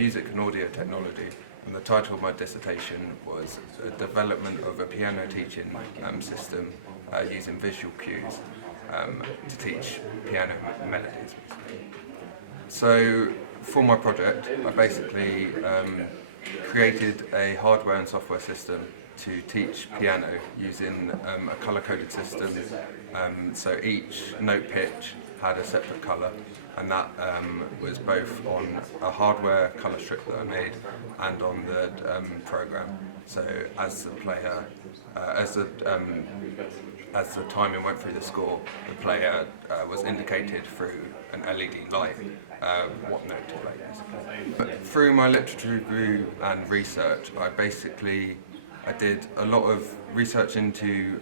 music and audio technology, and the title of my dissertation was the development of a piano teaching system using visual cues to teach piano melodies. So for my project, I basically created a hardware and software system to teach piano using a colour-coded system. So each note pitch had a separate colour, and that was both on a hardware colour strip that I made and on the program. So as the player, as the timing went through the score, the player was indicated through an LED light what note to play, basically. But through my literature review and research, I did a lot of research into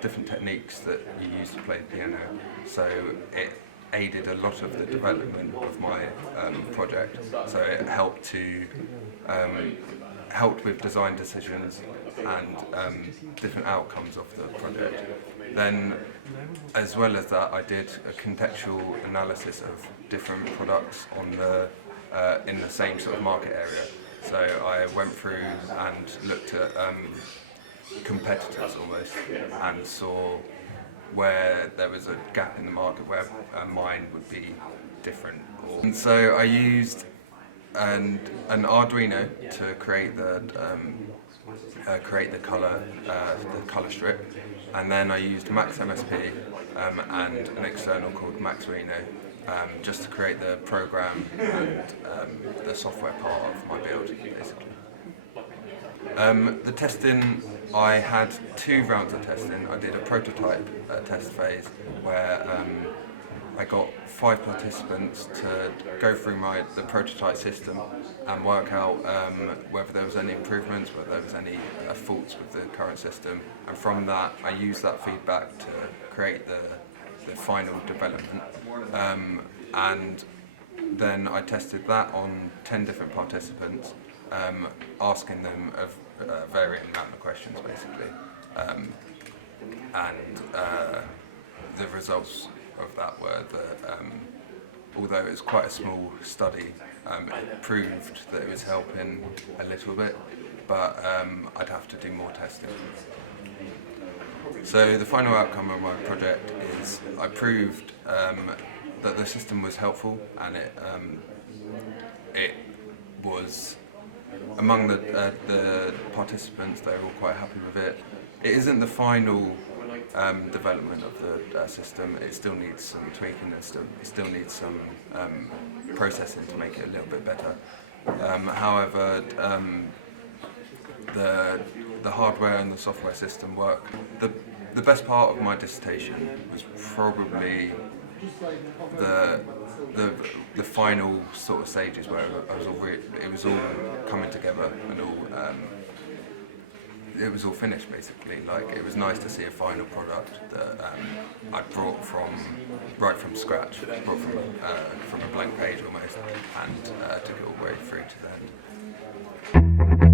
different techniques that you use to play the piano. So it aided a lot of the development of my project. So it helped with design decisions and different outcomes of the project. Then, as well as that, I did a contextual analysis of different products on in the same sort of market area. So I went through and looked at competitors almost, and saw where there was a gap in the market where mine would be different. And so I used an Arduino to create the color strip, and then I used Max MSP and an external called Max Reno just to create the program and the software part of my build, basically. The testing, I had 2 rounds of testing. I did a prototype test phase where I got 5 participants to go through the prototype system and work out whether there was any improvements, whether there was any faults with the current system, and from that I used that feedback to create the final development, and then I tested that on 10 different participants, asking them a varying amount of questions, basically, and the results of that were that although it was quite a small study, it proved that it was helping a little bit, but I'd have to do more testing. So the final outcome of my project is I proved that the system was helpful, and it was among the participants. They were all quite happy with it. It isn't the final development of the system. It still needs some tweaking, and it still needs some processing to make it a little bit better. However, the hardware and the software system work. The best part of my dissertation was probably the final sort of stages where it was all coming together and it was all finished, basically. Like, it was nice to see a final product that I brought right from scratch, brought from a blank page almost, and took it all the way through to the end.